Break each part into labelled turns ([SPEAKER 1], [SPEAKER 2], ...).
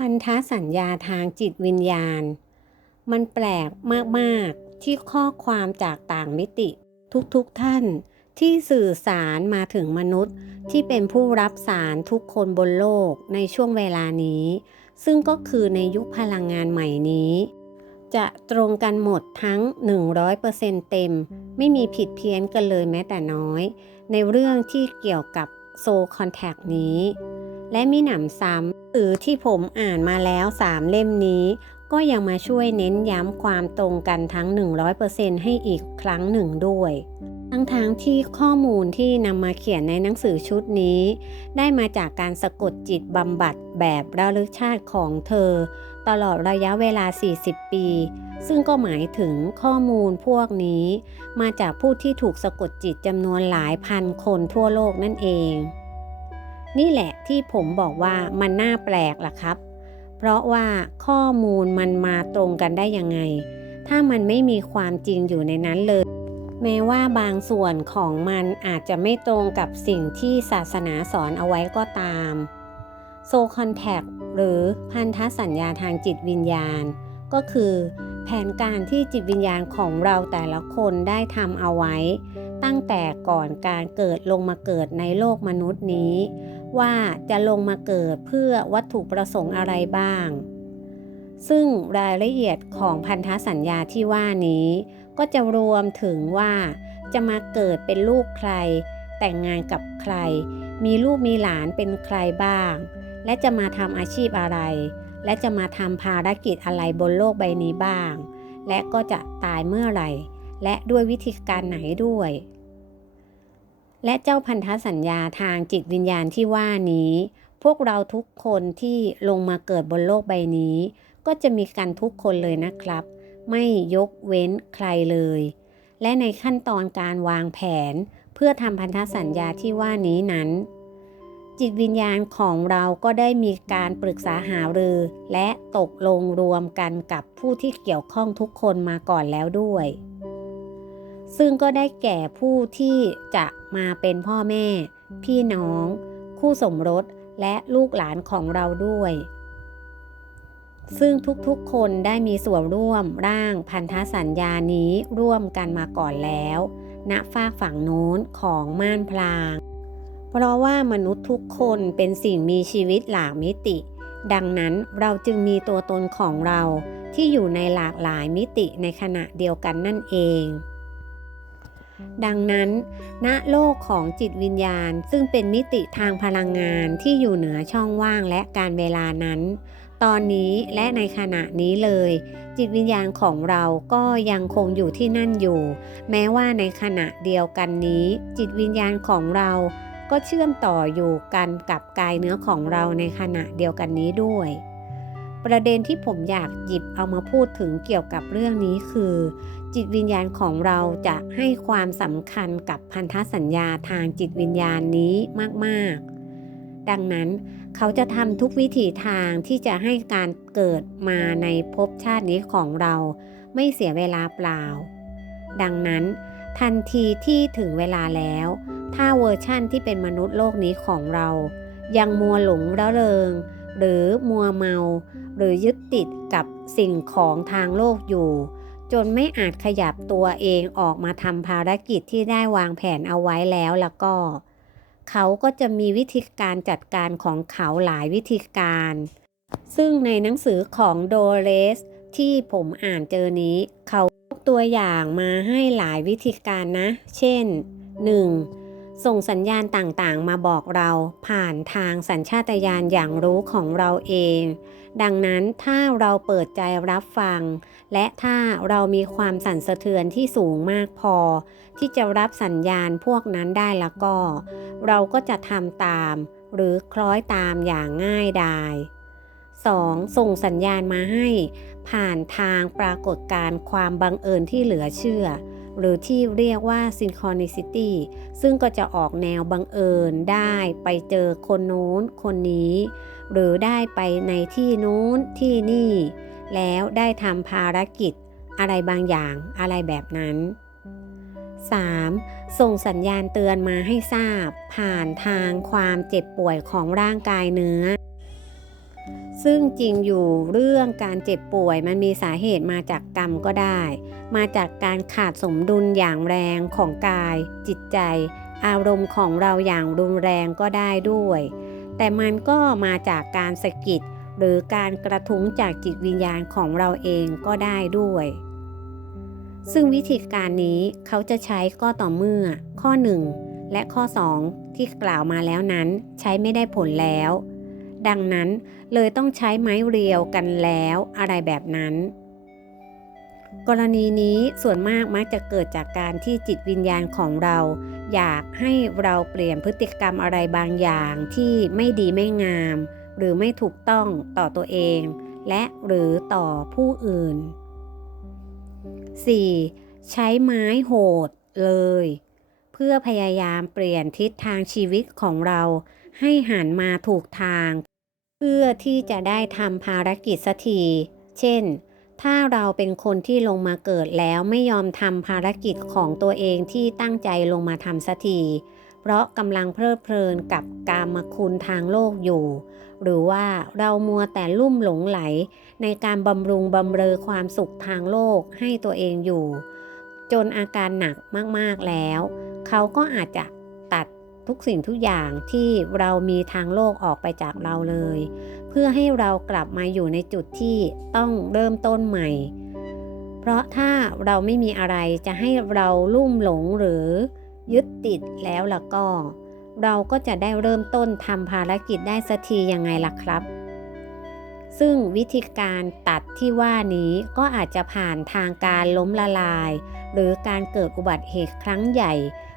[SPEAKER 1] พันธสัญญาทางจิตวิญญาณ มันแปลกมากๆที่ข้อความจากต่างมิติ ทุกๆท่านที่สื่อสารมาถึงมนุษย์ที่เป็นผู้รับสารทุกคนบนโลกในช่วงเวลานี้ ซึ่งก็คือในยุคพลังงานใหม่นี้ จะตรงกันหมดทั้ง 100%เต็ม ไม่มีผิดเพี้ยนกันเลยแม้แต่น้อย ในเรื่องที่เกี่ยวกับโซคอนแทคนี้ และมีหนำซ้ำ หรือที่ผมอ่านมาแล้ว 3 เล่มนี้ ก็ยังมาช่วยเน้นย้ำความตรงกันทั้ง 100%ให้อีกครั้งหนึ่งด้วย ทั้งๆทที่ข้อมูลที่นำมาเขียนในหนังสือชุดนี้ ได้มาจากการสะกดจิตบำบัดแบบระลึกชาติของเธอ ตลอดระยะเวลา 40 ปี ซึ่งก็หมายถึงข้อมูลพวกนี้ มาจากผู้ที่ถูกสะกดจิตจำนวนหลายพันคนทั่วโลกนั่นเอง นี่แหละที่ผมบอกว่ามันน่าแปลกล่ะครับ เพราะว่าข้อมูลมันมาตรงกันได้ยังไง ถ้ามันไม่มีความจริงอยู่ในนั้นเลย แม้ว่าบางส่วนของมันอาจจะไม่ตรงกับสิ่งที่ศาสนาสอนเอาไว้ก็ตามโซคอนแทคหรือพันธสัญญาทางจิตวิญญาณ ก็คือแผนการที่จิตวิญญาณของเราแต่ละคนได้ทำเอาไว้ ตั้งแต่ก่อนการเกิดลงมาเกิดในโลกมนุษย์นี้ ว่าจะลงมาเกิดเพื่อวัตถุประสงค์อะไรบ้าง ซึ่งรายละเอียดของพันธสัญญาที่ว่านี้ ก็จะรวมถึงว่าจะมาเกิดเป็นลูกใคร แต่งงานกับใคร มีลูกมีหลานเป็นใครบ้าง และจะมาทำอาชีพอะไร และจะมาทำภารกิจอะไรบนโลกใบนี้บ้าง และก็จะตายเมื่อไหร่ และด้วยวิธีการไหนด้วย และเจ้าพันธสัญญาทางจิตวิญญาณที่ว่านี้ พวกเราทุกคนที่ลงมาเกิดบนโลกใบนี้ ก็จะมีกันทุกคนเลยนะครับ ไม่ยกเว้นใครเลย และในขั้นตอนการวางแผน เพื่อทำพันธสัญญาที่ว่านี้นั้น จิตวิญญาณของเราก็ได้มีการปรึกษาหารือ และตกลงรวมกันกับผู้ที่เกี่ยวข้องทุกคนมาก่อนแล้วด้วย ซึ่งก็ได้แก่ผู้ที่จะมาเป็นพ่อแม่ พี่น้อง คู่สมรสและลูกหลานของเราด้วย ซึ่งทุกๆคนได้มีส่วนร่วมร่างพันธสัญญานี้ร่วมกันมาก่อนแล้วณฝากฝั่งโน้นของม่านพลาง เพราะว่ามนุษย์ทุกคนเป็นสิ่งมีชีวิตหลากมิติ ดังนั้นเราจึงมีตัวตนของเราที่อยู่ในหลากหลายมิติในขณะเดียวกันนั่นเอง ดังนั้น ณโลกของจิตวิญญาณซึ่งเป็นมิติทางพลังงานที่อยู่เหนือช่องว่างและการเวลานั้น ตอนนี้และในขณะนี้เลย จิตวิญญาณของเราก็ยังคงอยู่ที่นั่นอยู่ แม้ว่าในขณะเดียวกันนี้ จิตวิญญาณของเราก็เชื่อมต่ออยู่กันกับกายเนื้อของเราในขณะเดียวกันนี้ด้วย ประเด็นที่ผมอยากหยิบเอามาพูดถึงเกี่ยวกับเรื่องนี้คือ จิตวิญญาณของเราจะให้ความสำคัญกับพันธสัญญาทางจิตวิญญาณนี้มากๆ ดังนั้นเขาจะทำทุกวิถีทางที่จะให้การเกิดมาในภพชาตินี้ของเราไม่เสียเวลาเปล่า ดังนั้น ทันทีที่ถึงเวลาแล้ว ถ้าเวอร์ชั่นที่เป็นมนุษย์โลกนี้ของเรา ยังมัวหลงระเริง หรือมัวเมา หรือยึดติดกับสิ่งของทางโลกอยู่ จนไม่อาจขยับตัวเองออกมาทำภารกิจที่ได้วางแผนเอาไว้แล้วแล้วก็ เขาก็จะมีวิธีการจัดการของเขาหลายวิธีการ ซึ่งในหนังสือของโดเรสที่ผมอ่านเจอนี้ เขายกตัวอย่างมาให้หลายวิธีการนะ เช่น 1. ส่งสัญญาณต่างๆ มาบอกเราผ่านทางสัญชาตญาณอย่างรู้ของเราเอง ดังนั้นถ้าเราเปิดใจรับฟัง และถ้าเรามีความสั่นสะเทือนที่สูงมากพอ ที่จะรับสัญญาณพวกนั้นได้แล้วก็ เราก็จะทำตาม หรือคล้อยตามอย่างง่ายดาย 2. ส่งสัญญาณมาให้ ผ่านทางปรากฏการณ์ความบังเอิญที่เหลือเชื่อ หรือที่เรียกว่า synchronicity ซึ่งก็จะออกแนวบังเอิญได้ไปเจอคนโน้นคนนี้ หรือได้ไปในที่โน้นที่นี่ แล้วได้ทำภารกิจอะไรบางอย่างอะไรแบบนั้น 3. ส่งสัญญาณเตือนมาให้ทราบ ผ่านทางความเจ็บป่วยของร่างกายเนื้อ ซึ่งจริงอยู่เรื่องการเจ็บป่วยมันมีสาเหตุมาจากกรรมก็ได้ มาจากการขาดสมดุลอย่างแรงของกาย จิตใจ อารมณ์ของเราอย่างรุนแรงก็ได้ด้วย แต่มันก็มาจากการสะกิด หรือการกระทุ้งจากจิตวิญญาณของเราเองก็ได้ด้วย ซึ่งวิธีการนี้เขาจะใช้ก็ต่อเมื่อ ข้อ 1 และข้อ 2 ที่กล่าวมาแล้วนั้นใช้ไม่ได้ผลแล้ว ดังนั้นเลยต้องใช้ไม้เรียวกันแล้วอะไรแบบนั้นกรณีนี้ส่วนมากมักจะเกิดจากการที่จิตวิญญาณของเรา อยากให้เราเปลี่ยนพฤติกรรมอะไรบางอย่างที่ไม่ดีไม่งาม หรือไม่ถูกต้องต่อตัวเอง และหรือต่อผู้อื่น 4. ใช้ไม้โหดเลย เพื่อพยายามเปลี่ยนทิศทางชีวิตของเราให้หันมาถูกทาง เพื่อที่จะได้ทำภารกิจสักที เช่น ถ้าเราเป็นคนที่ลงมาเกิดแล้วไม่ยอมทำภารกิจของตัวเองที่ตั้งใจลงมาทำสักที เพราะกำลังเพลิดเพลินกับกามคุณทางโลกอยู่ หรือว่าเรามัวแต่ลุ่มหลงไหล ในการบำรุงบำเรอความสุขทางโลกให้ตัวเองอยู่ จนอาการหนักมากๆแล้ว เขาก็อาจจะตัดทุกสิ่งทุกอย่างที่เรามีทางโลกออกไปจากเราเลย เพื่อให้เรากลับมาอยู่ในจุดที่ต้องเริ่มต้นใหม่ เพราะถ้าเราไม่มีอะไรจะให้เราลุ่มหลงหรือ ยึดติดแล้วล่ะก็ เราก็จะได้เริ่มต้นทำภารกิจได้สักทียังไงล่ะครับ ซึ่งวิธีการตัดที่ว่านี้ก็อาจจะผ่านทางการล้มละลาย หรือการเกิดอุบัติเหตุครั้งใหญ่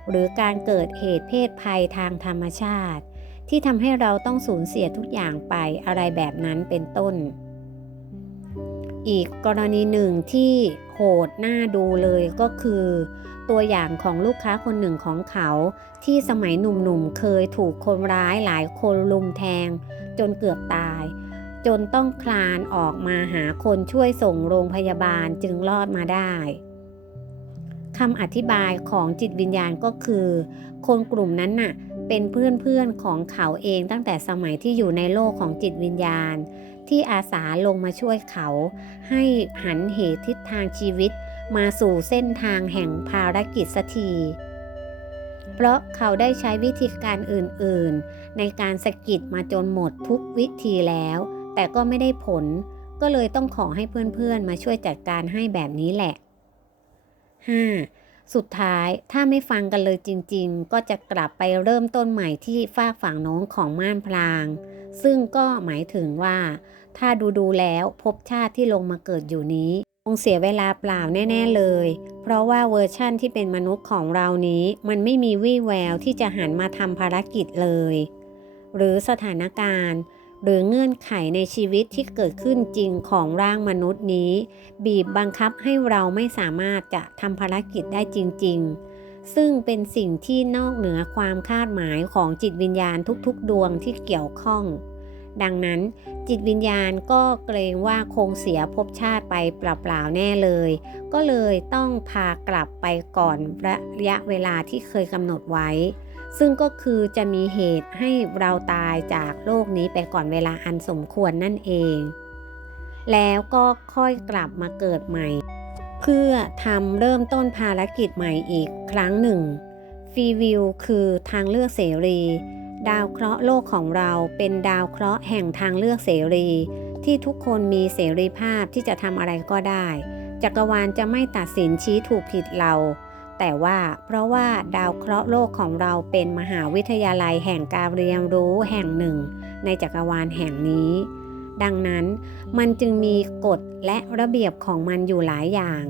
[SPEAKER 1] หรือการเกิดเหตุเพศภัยทางธรรมชาติ ที่ทำให้เราต้องสูญเสียทุกอย่างไปอะไรแบบนั้นเป็นต้นอีกกรณีหนึ่งที่โหดน่าดูเลยก็คือ ตัวอย่างของลูกค้าคนหนึ่งของเขา ที่สมัยหนุ่มๆเคยถูกคนร้ายหลายคนลุมแทง จนเกือบตาย จนต้องคลานออกมาหาคนช่วยส่งโรงพยาบาลจึงรอดมาได้คำอธิบายของจิตวิญญาณก็คือ คนกลุ่มนั้นน่ะเป็นเพื่อนๆของเขาเองตั้งแต่สมัยที่อยู่ในโลกของจิตวิญญาณ ที่อาสาลงมาช่วยเขา ให้หันเหตุทิศทางชีวิตมาสู่เส้นทางแห่งภารกิจสักทีเพราะเขาได้ใช้วิธีการอื่นๆ ในการสกิดมาจนหมดทุกวิธีแล้ว แต่ก็ไม่ได้ผล ก็เลยต้องขอให้เพื่อนๆ มาช่วยจัดการให้แบบนี้แหละ 5. สุดท้ายถ้าไม่ฟังกันเลยจริงๆ ก็จะกลับไปเริ่มต้นใหม่ที่ฝากฝั่งโน้นของม่านพลาง ซึ่งก็หมายถึงว่า ถ้าดูดูๆแล้วพบชาติที่ลงมาเกิดอยู่นี้ คงเสียเวลาเปล่าแน่ ๆเลย เพราะว่าเวอร์ชั่นที่เป็นมนุษย์ของเรานี้ มันไม่มีวี่แววที่จะหันมาทำภารกิจเลย หรือสถานการณ์ หรือเงื่อนไขในชีวิตที่เกิดขึ้นจริงของร่างมนุษย์นี้ บีบบังคับให้เราไม่สามารถจะทำภารกิจได้จริง ๆ ซึ่งเป็นสิ่งที่นอกเหนือความคาดหมายของจิตวิญญาณทุกๆ ดวงที่เกี่ยวข้อง ดังนั้นจิตวิญญาณก็เกรงว่าคงเสียภพชาติไปเปล่าๆแน่เลย ก็เลยต้องพากลับไปก่อนระยะเวลาที่เคยกำหนดไว้ ซึ่งก็คือจะมีเหตุให้เราตายจากโลกนี้ไปก่อนเวลาอันสมควรนั่นเอง แล้วก็ค่อยกลับมาเกิดใหม่ เพื่อทำเริ่มต้นภารกิจใหม่อีกครั้งหนึ่งฟรีวิวคือทางเลือกเสรี ดาวเคราะห์โลกของเราเป็นดาวเคราะห์แห่งทางเลือกเสรี ที่ทุกคนมีเสรีภาพที่จะทำอะไรก็ได้ จักรวาลจะไม่ตัดสินชี้ถูกผิดเรา แต่ว่าเพราะว่าดาวเคราะห์โลกของเราเป็นมหาวิทยาลัยแห่งการเรียนรู้แห่งหนึ่ง ในจักรวาลแห่งนี้ ดังนั้นมันจึงมีกฎและระเบียบของมันอยู่หลายอย่าง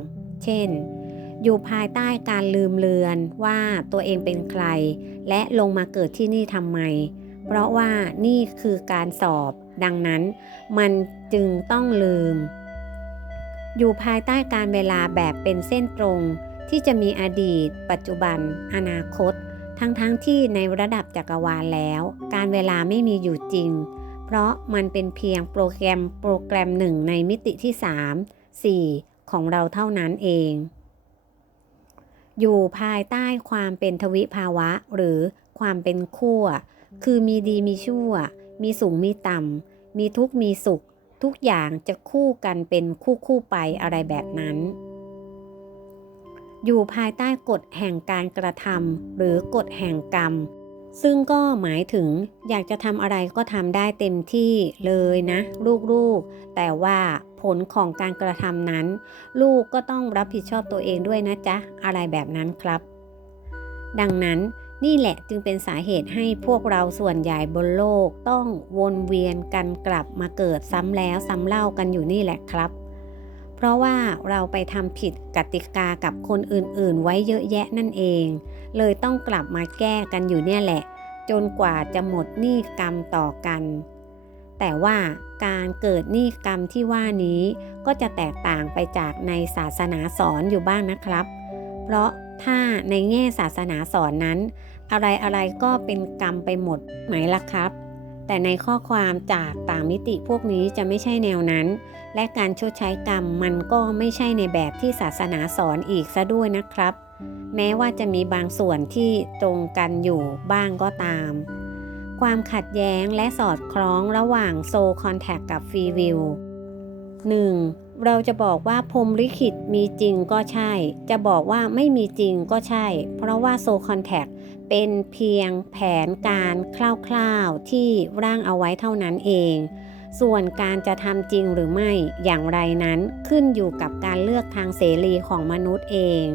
[SPEAKER 1] เช่น อยู่ภายใต้การลืมเลือนว่าตัวเองเป็นใคร และลงมาเกิดที่นี่ทำไม เพราะว่านี่คือการสอบ ดังนั้นมันจึงต้องลืม อยู่ภายใต้การเวลาแบบเป็นเส้นตรง ที่จะมีอดีต ปัจจุบัน อนาคต ทั้งๆทที่ในระดับจักรวาลแล้ว การเวลาไม่มีอยู่จริง เพราะมันเป็นเพียงโปรแกรมโปรแกรมหนึ่งในมิติที่ 3 4 ของเราเท่านั้นเอง อยู่ภายใต้ความเป็นทวิภาวะหรือความเป็นขั้วคือมีดีมีชั่ว มีสูงมีต่ำ มีทุกข์มีสุข ทุกอย่างจะคู่กันเป็นคู่คู่ไปอะไรแบบนั้น อยู่ภายใต้กฎแห่งการกระทำหรือกฎแห่งกรรม ซึ่งก็หมายถึงอยากจะทำอะไรก็ทำได้เต็มที่เลยนะ ลูกๆ แต่ว่าผลของการกระทำนั้น ลูกก็ต้องรับผิดชอบตัวเองด้วยนะจ๊ะ อะไรแบบนั้นครับ ดังนั้นนี่แหละจึงเป็นสาเหตุให้พวกเราส่วนใหญ่บนโลกต้องวนเวียนกันกลับมาเกิดซ้ำแล้วซ้ำเล่ากันอยู่นี่แหละครับ ราะว่าเราไปทำผิดกติกากับคนอื่นๆ ไว้เยอะแยะนั่นเอง เลยต้องกลับมาแก้กันอยู่เนี่ยแหละ จนกว่าจะหมดหนี้กรรมต่อกัน แต่ว่าการเกิดหนี้กรรมที่ว่านี้ก็จะแตกต่างไปจากในศาสนาสอนอยู่บ้างนะครับ เพราะถ้าในแง่ศาสนาสอนนั้น อะไรอะไรก็เป็นกรรมไปหมดไหมล่ะครับ แต่ในข้อความจากต่างมิติพวกนี้จะไม่ใช่แนวนั้น และการชดใช้กรรมมันก็ไม่ใช่ในแบบที่ศาสนาสอนอีกซะด้วยนะครับ แม้ว่าจะมีบางส่วนที่ตรงกันอยู่บ้างก็ตาม ความขัดแย้งและสอดคล้องระหว่างโซคอนแทคกับฟรีวิว 1. เราจะบอกว่าพรมลิขิตมีจริงก็ใช่ จะบอกว่าไม่มีจริงก็ใช่ เพราะว่าโซคอนแทค เป็นเพียงแผนการคร่าวๆที่ร่างเอาไว้เท่านั้นเอง ส่วนการจะทำจริงหรือไม่อย่างไรนั้นขึ้นอยู่กับการเลือกทางเสรีของมนุษย์เอง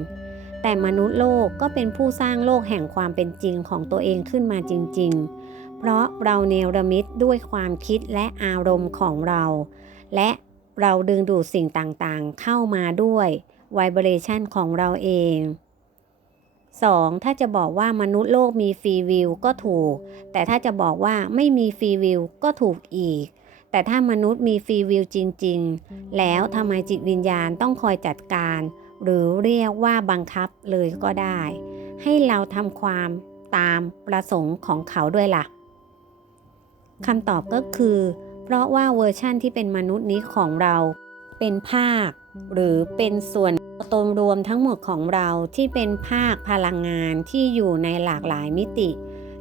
[SPEAKER 1] แต่มนุษย์โลกก็เป็นผู้สร้างโลกแห่งความเป็นจริงของตัวเองขึ้นมาจริง ๆ เพราะเราเนรมิตด้วยความคิดและอารมณ์ของเรา และเราดึงดูดสิ่งต่างๆ เข้ามาด้วยไวเบรชันของเราเอง 2. ถ้าจะบอกว่ามนุษย์โลกมีฟรีวิวก็ถูก แต่ถ้าจะบอกว่าไม่มีฟรีวิวก็ถูกอีก แต่ถ้ามนุษย์มีฟรีวิวจริง ๆ แล้วทำไมจิตวิญญาณต้องคอยจัดการ หรือเรียกว่าบังคับเลยก็ได้ ให้เราทำความตามประสงค์ของเขาด้วยล่ะคำตอบก็คือ เพราะว่าเวอร์ชั่นที่เป็นมนุษย์นี้ของเราเป็นภาคหรือเป็นส่วนตนรวมทั้งหมดของเราที่เป็นภาคพลังงานที่อยู่ในหลากหลายมิติ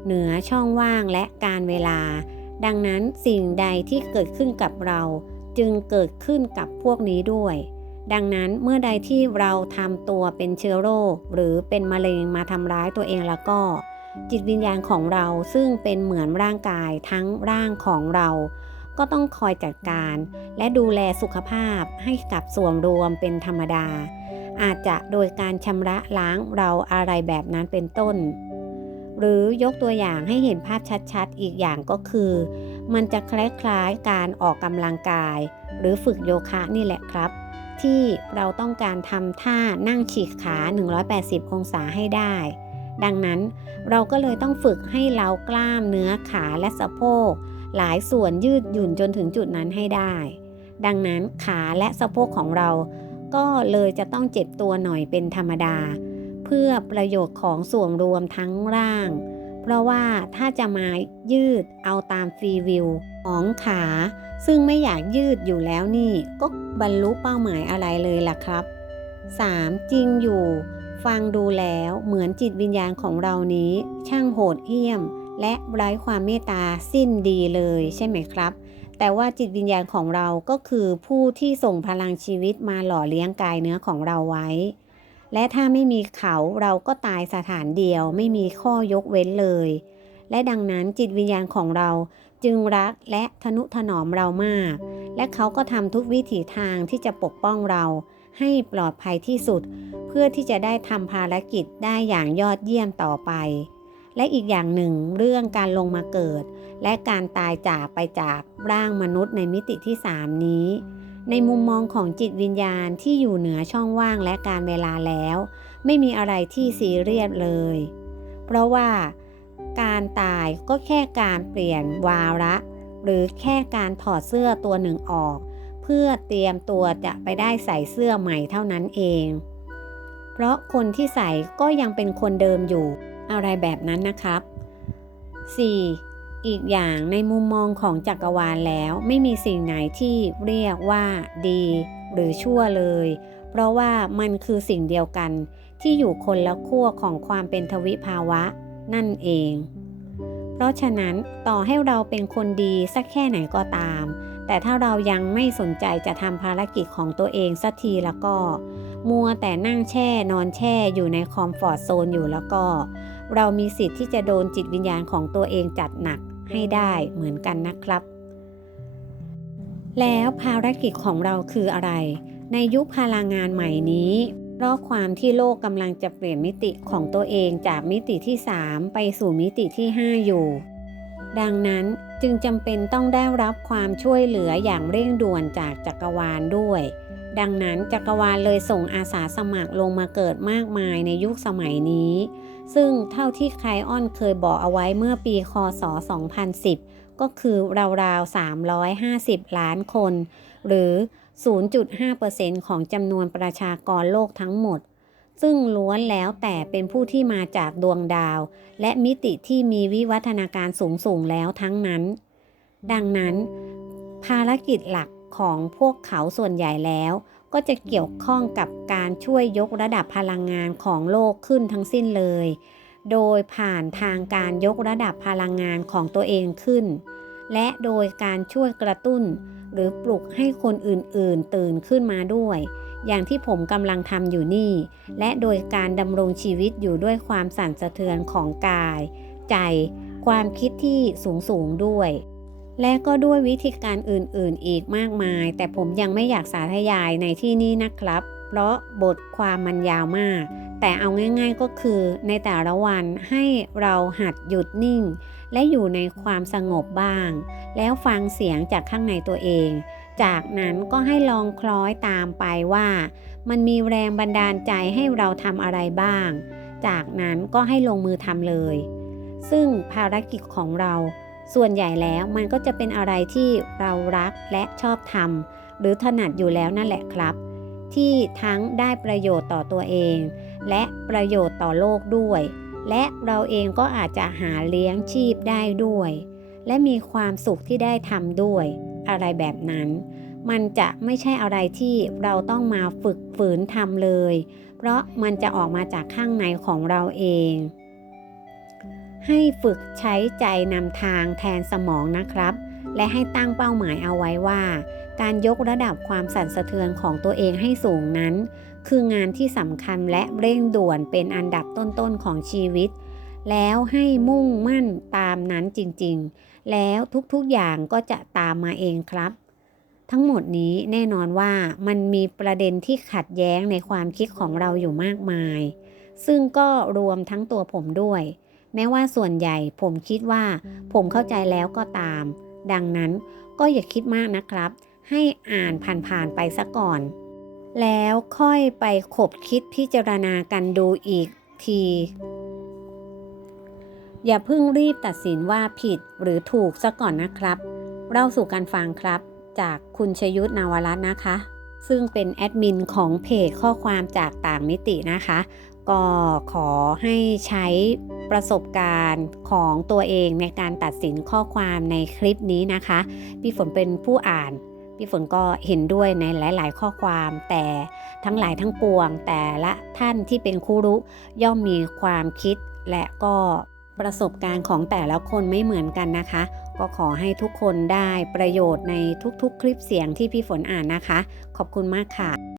[SPEAKER 1] เหนือช่องว่างและการเวลา ดังนั้นสิ่งใดที่เกิดขึ้นกับเรา จึงเกิดขึ้นกับพวกนี้ด้วย ดังนั้นเมื่อใดที่เราทำตัวเป็นเชื้อโรค หรือเป็นมะเร็งมาทำร้ายตัวเองแล้วก็ จิตวิญญาณของเราซึ่งเป็นเหมือนร่างกายทั้งร่างของเรา ก็ต้องคอยจัดการ และดูแลสุขภาพให้กับส่วนรวมเป็นธรรมดา อาจจะโดยการชำระล้างเราอะไรแบบนั้นเป็นต้น หรือยกตัวอย่างให้เห็นภาพชัดๆ อีกอย่างก็คือ มันจะคล้ายๆการออกกำลังกาย หรือฝึกโยคะนี่แหละครับ ที่เราต้องการทำท่านั่งฉีกขา 180 องศาให้ได้ดังนั้นเราก็เลยต้องฝึกให้เรากล้ามเนื้อขาและสะโพก หลายส่วนยืดหยุ่นจนถึงจุดนั้นให้ได้ ดังนั้นขาและสะโพกของเราก็เลยจะต้องเจ็บตัวหน่อยเป็นธรรมดา เพื่อประโยชน์ของส่วนรวมทั้งร่าง เพราะว่าถ้าจะมายืดเอาตามฟรีวิวของขา ซึ่งไม่อยากยืดอยู่แล้วนี่ ก็บรรลุเป้าหมายอะไรเลยล่ะครับ 3. จริงอยู่ ฟังดูแล้วเหมือนจิตวิญญาณของเรานี้ ช่างโหดเหี้ยม และไร้ความเมตตาสิ้นดีเลยใช่ไหมครับ แต่ว่าจิตวิญญาณของเราก็คือผู้ที่ส่งพลังชีวิตมาหล่อเลี้ยงกายเนื้อของเราไว้ และถ้าไม่มีเขาเราก็ตายสถานเดียวไม่มีข้อยกเว้นเลย และดังนั้นจิตวิญญาณของเราจึงรักและทนุถนอมเรามาก และเขาก็ทำทุกวิถีทางที่จะปกป้องเราให้ปลอดภัยที่สุด เพื่อที่จะได้ทำภารกิจได้อย่างยอดเยี่ยมต่อไป และอีกอย่างหนึ่งเรื่องการลงมาเกิด และการตายจากไปจากร่างมนุษย์ในมิติที่ 3 นี้ ในมุมมองของจิตวิญญาณที่อยู่เหนือช่องว่างและการเวลาแล้ว ไม่มีอะไรที่ซีเรียสเลย เพราะว่าการตายก็แค่การเปลี่ยนวาระ หรือแค่การถอดเสื้อตัวหนึ่งออก เพื่อเตรียมตัวจะไปได้ใส่เสื้อใหม่เท่านั้นเอง เพราะคนที่ใส่ก็ยังเป็นคนเดิมอยู่ อะไรแบบนั้นนะครับ 4. อีกอย่างในมุมมองของจักรวาลแล้วไม่มีสิ่งไหนที่เรียกว่าดี หรือชั่วเลย เพราะว่ามันคือสิ่งเดียวกันที่อยู่คนละขั้วของความเป็นทวิภาวะนั่นเอง เพราะฉะนั้นต่อให้เราเป็นคนดีสักแค่ไหนก็ตามแแต่ถ้าเรายังไม่สนใจจะทำภารกิจของตัวเองสักทีแล้วก็ มัวแต่นั่งแช่นอนแช่อยู่ในคอมฟอร์ทโซนอยู่แล้วก็ เรามีสิทธิ์ที่จะโดนจิตวิญญาณของตัวเองจัดหนักให้ได้เหมือนกันนะครับ แล้วภารกิจของเราคืออะไร ในยุคพลังงานใหม่นี้เพราะความที่โลกกำลังจะเปลี่ยนมิติของตัวเองจากมิติที่ 3 ไปสู่มิติที่ 5 อยู่ ดังนั้นจึงจำเป็นต้องได้รับความช่วยเหลืออย่างเร่งด่วนจากจักรวาลด้วย ดังนั้นจักรวาลเลยส่งอาสาสมัครลงมาเกิดมากมายในยุคสมัยนี้ ซึ่งเท่าที่ไคลออนเคยบอกเอาไว้เมื่อปีคศ 2010 ก็คือราวๆ 350 ล้านคน หรือ 0.5%ของจำนวนประชากรโลกทั้งหมด ซึ่งล้วนแล้วแต่เป็นผู้ที่มาจากดวงดาว และมิติที่มีวิวัฒนาการสูงสูงแล้วทั้งนั้น ดังนั้น ภารกิจหลักของพวกเขาส่วนใหญ่แล้ว ก็จะเกี่ยวข้องกับการช่วยยกระดับพลังงานของโลกขึ้นทั้งสิ้นเลย โดยผ่านทางการยกระดับพลังงานของตัวเองขึ้น และโดยการช่วยกระตุ้น หรือปลุกให้คนอื่นๆ ตื่นขึ้นมาด้วย อย่างที่ผมกำลังทำอยู่นี่ และโดยการดำรงชีวิตอยู่ด้วยความสั่นสะเทือนของกาย ใจ ความคิดที่สูงสูงด้วย และก็ด้วยวิธีการอื่นๆอีกมากมาย แต่ผมยังไม่อยากสาธยายในที่นี้นะครับ เพราะบทความมันยาวมาก แต่เอาง่าย ๆก็คือในแต่ละวันให้เราหัดหยุดนิ่ง และอยู่ในความสงบบ้าง แล้วฟังเสียงจากข้างในตัวเอง จากนั้นก็ให้ลองคล้อยตามไปว่า มันมีแรงบันดาลใจให้เราทำอะไรบ้าง จากนั้นก็ให้ลงมือทำเลย ซึ่งภารกิจของเรา ส่วนใหญ่แล้วมันก็จะเป็นอะไรที่เรารักและชอบทำหรือถนัดอยู่แล้วนั่นแหละครับ ที่ทั้งได้ประโยชน์ต่อตัวเอง และประโยชน์ต่อโลกด้วย และเราเองก็อาจจะหาเลี้ยงชีพได้ด้วย และมีความสุขที่ได้ทำด้วย อะไรแบบนั้น มันจะไม่ใช่อะไรที่เราต้องมาฝึกฝืนทำเลย เพราะมันจะออกมาจากข้างในของเราเอง ให้ฝึกใช้ใจนำทางแทนสมองนะครับ และให้ตั้งเป้าหมายเอาไว้ว่า การยกระดับความสั่นสะเทือนของตัวเองให้สูงนั้น คืองานที่สำคัญและเร่งด่วนเป็นอันดับต้นๆของชีวิต แล้วให้มุ่งมั่นตามนั้นจริงๆ แล้วทุกๆอย่างก็จะตามมาเองครับทั้งหมดนี้แน่นอนว่ามันมีประเด็นที่ขัดแย้งในความคิดของเราอยู่มากมาย ซึ่งก็รวมทั้งตัวผมด้วย แม้ว่าส่วนใหญ่ผมคิดว่าผมเข้าใจแล้วก็ตาม ดังนั้นก็อย่าคิดมากนะครับ ให้อ่านผ่านๆไปซะก่อน แล้วค่อยไปขบคิดพิจารณากันดูอีกที อย่าเพิ่งรีบตัดสินว่าผิดหรือถูกซะก่อนนะครับเล่าสู่กันฟังครับจากคุณชยุทธนาวรัตน์นะคะ ซึ่งเป็นแอดมินของเพจข้อความจากต่างมิตินะคะ ก็ขอให้ใช้ประสบการณ์ของตัวเองในการตัดสินข้อความในคลิปนี้นะคะ พี่ฝนเป็นผู้อ่านพี่ฝนก็เห็นด้วยในหลาย ๆ ข้อความแต่ทั้งหลายทั้งปวง แต่ละท่านที่เป็นครูรู้ย่อมมีความคิด และก็ประสบการณ์ของแต่ละคนไม่เหมือนกันนะคะ ก็ขอให้ทุกคนได้ประโยชน์ในทุก ๆ คลิปเสียงที่พี่ฝนอ่านนะคะ ขอบคุณมากค่ะ